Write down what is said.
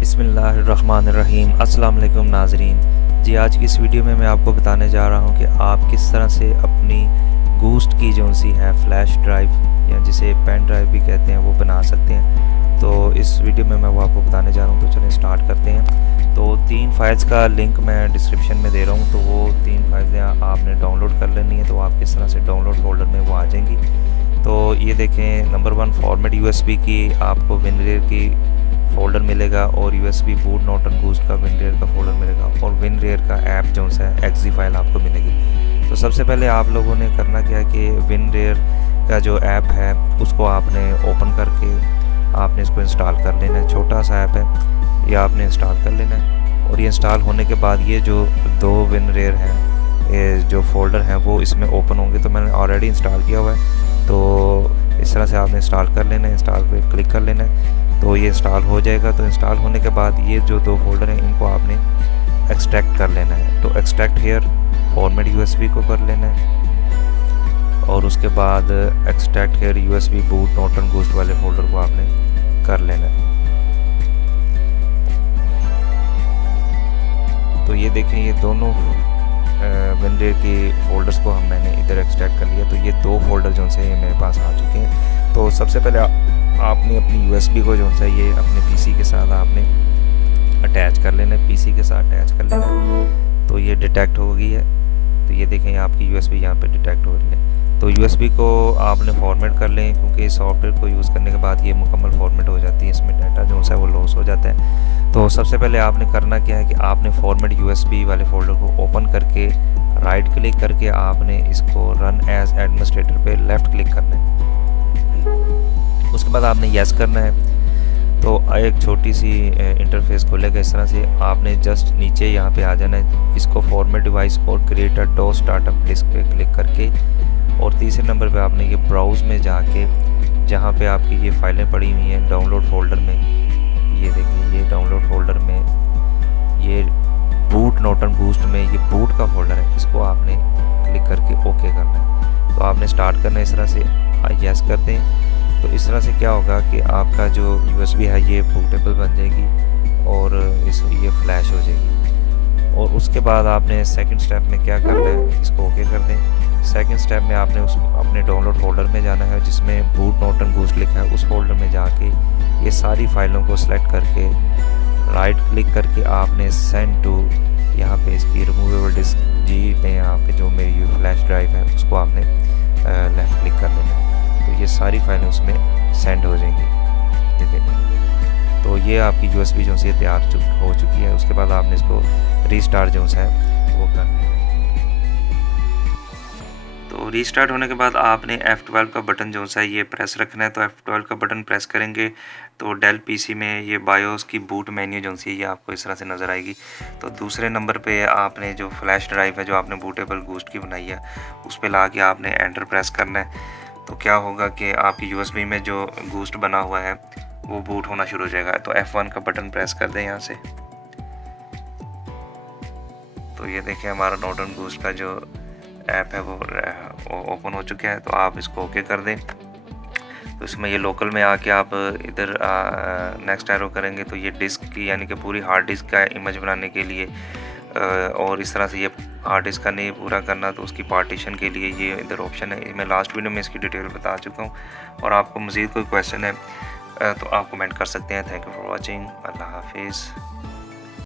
बिस्मिल्लाहिर्रहमानिर्रहीम। अस्सलाम वालेकुम नाज़रीन। जी, आज की इस वीडियो में मैं आपको बताने जा रहा हूँ कि आप किस तरह से अपनी गूस्ट की जो सी है फ्लैश ड्राइव या जिसे पेन ड्राइव भी कहते हैं वो बना सकते हैं। तो इस वीडियो में मैं वो आपको बताने जा रहा हूँ। तो चलिए स्टार्ट करते हैं। तो 3 फाइल्स का लिंक मैं डिस्क्रिप्शन में दे रहा हूँ। तो वो 3 फाइलें आपने डाउनलोड कर लेनी है। तो आप किस तरह से डाउनलोड फोल्डर में वो आ जाएंगी। तो ये देखें, नंबर 1 फॉर्मेट यूएसबी की आपको विनरेयर की फ़ोल्डर मिलेगा और यूएसबी बूट नॉर्टन गूस्ट का विनरेयर का फ़ोल्डर मिलेगा और विनरेयर का ऐप जो सा है एक्जी फाइल आपको मिलेगी। तो सबसे पहले आप लोगों ने करना क्या है कि विनरेयर का जो ऐप है उसको आपने ओपन करके आपने इसको इंस्टॉल कर लेना है। छोटा सा ऐप है, ये आपने इंस्टॉल कर लेना है। और ये इंस्टॉल होने के बाद ये जो 2 विनरेयर हैं, ये जो फ़ोल्डर हैं वो इसमें ओपन होंगे। तो मैंने ऑलरेडी इंस्टॉल किया हुआ है। तो इस तरह से आपने इंस्टॉल कर लेना है। इंस्टॉल पे क्लिक कर लेना है तो ये इंस्टॉल हो जाएगा। तो इंस्टॉल होने के बाद ये जो 2 फोल्डर हैं इनको आपने एक्सट्रैक्ट कर लेना है। तो एक्सट्रैक्ट हेयर फॉर्मेट यूएसबी को कर लेना है और उसके बाद extract here USB boot Norton ghost वाले फोल्डर को आपने कर लेना है। तो ये देखें, ये दोनों विनरेयर के फोल्डर्स को मैंने इधर एक्सट्रैक्ट कर लिया। तो ये 2 फोल्डर जो से ये मेरे पास आ चुके हैं। तो सबसे पहले आपने अपनी यूएसबी को जो है ये अपने पीसी के साथ आपने अटैच कर लेना है। पीसी के साथ अटैच कर लेना है। तो ये डिटेक्ट हो गई है। तो ये देखें, आपकी यूएसबी यहाँ पे डिटेक्ट हो रही है। तो यूएसबी को आपने फॉर्मेट कर लें क्योंकि सॉफ्टवेयर को यूज़ करने के बाद ये मुकम्मल फॉर्मेट हो जाती है। इसमें डाटा जो है वो लॉस हो जाता है। तो सबसे पहले आपने करना क्या है कि आपने फॉर्मेट यूएसबी वाले फोल्डर को ओपन करके राइट क्लिक करके आपने इसको रन एज एडमिनिस्ट्रेटर पे लेफ़्ट क्लिक करना है। उसके बाद आपने यस करना है। तो एक छोटी सी इंटरफेस खुलेगा इस तरह से। आपने जस्ट नीचे यहाँ पे आ जाना है। इसको फॉर्मेट डिवाइस और क्रिएटर डो स्टार्टअप डिस्क पे क्लिक करके और तीसरे नंबर पे आपने ये ब्राउज़ में जाके जहाँ पे आपकी ये फाइलें पड़ी हुई हैं डाउनलोड फोल्डर में, ये देखिए ये डाउनलोड फोल्डर में ये बूट नॉर्टन गूस्ट में ये बूट का फोल्डर है, इसको आपने क्लिक करके ओके करना है। तो आपने स्टार्ट करना है इस तरह से, यस कर दें। तो इस तरह से क्या होगा कि आपका जो यूएसबी है ये बूटेबल बन जाएगी और ये फ्लैश हो जाएगी। और उसके बाद आपने सेकंड स्टेप में क्या करना है, इसको ओके कर दें। सेकंड स्टेप में आपने अपने डाउनलोड फोल्डर में जाना है जिसमें बूट नॉर्टन गूस्ट लिखा है। उस फोल्डर में जाके ये सारी फाइलों को सिलेक्ट करके राइट क्लिक करके आपने सेंड टू, यहाँ पे इसकी रिमूवेबल डिस्क जी में आपके जो मेरी फ्लैश ड्राइव है उसको आपने लेफ्ट क्लिक कर देना है। तो ये सारी फाइलें उसमें सेंड हो जाएंगी। ठीक है, तो ये आपकी यूएसबी जो है तैयार हो चुकी है। उसके बाद आपने इसको रीस्टार्ट जो है वो करना है। तो रीस्टार्ट होने के बाद आपने F12 का बटन जो है ये प्रेस रखना है। तो F12 का बटन प्रेस करेंगे तो डेल पीसी में ये बायोस की बूट मेन्यू जो है ये आपको इस तरह से नज़र आएगी। तो दूसरे नंबर पे आपने जो फ्लैश ड्राइव है जो आपने बूटेबल गूस्ट की बनाई है उस पर ला के आपने एंटर प्रेस करना है। तो क्या होगा कि आपकी यूएसबी में जो गूस्ट बना हुआ है वो बूट होना शुरू हो जाएगा। तो F1 का बटन प्रेस कर दें यहाँ से। तो ये देखिए हमारा नॉर्टन गूस्ट का जो ऐप है वो ओपन हो चुका है। तो आप इसको ओके कर दें। तो इसमें ये लोकल में आके आप इधर नेक्स्ट एरो करेंगे तो ये डिस्क की यानी कि पूरी हार्ड डिस्क का इमेज बनाने के लिए और इस तरह से ये हार्ड डिस्क का नहीं पूरा करना तो उसकी पार्टीशन के लिए ये इधर ऑप्शन है। मैं लास्ट वीडियो में इसकी डिटेल बता चुका हूँ। और आपको मज़ीद कोई क्वेश्चन है तो आप कमेंट कर सकते हैं। Thank you for watching. अल्लाह हाफिज़।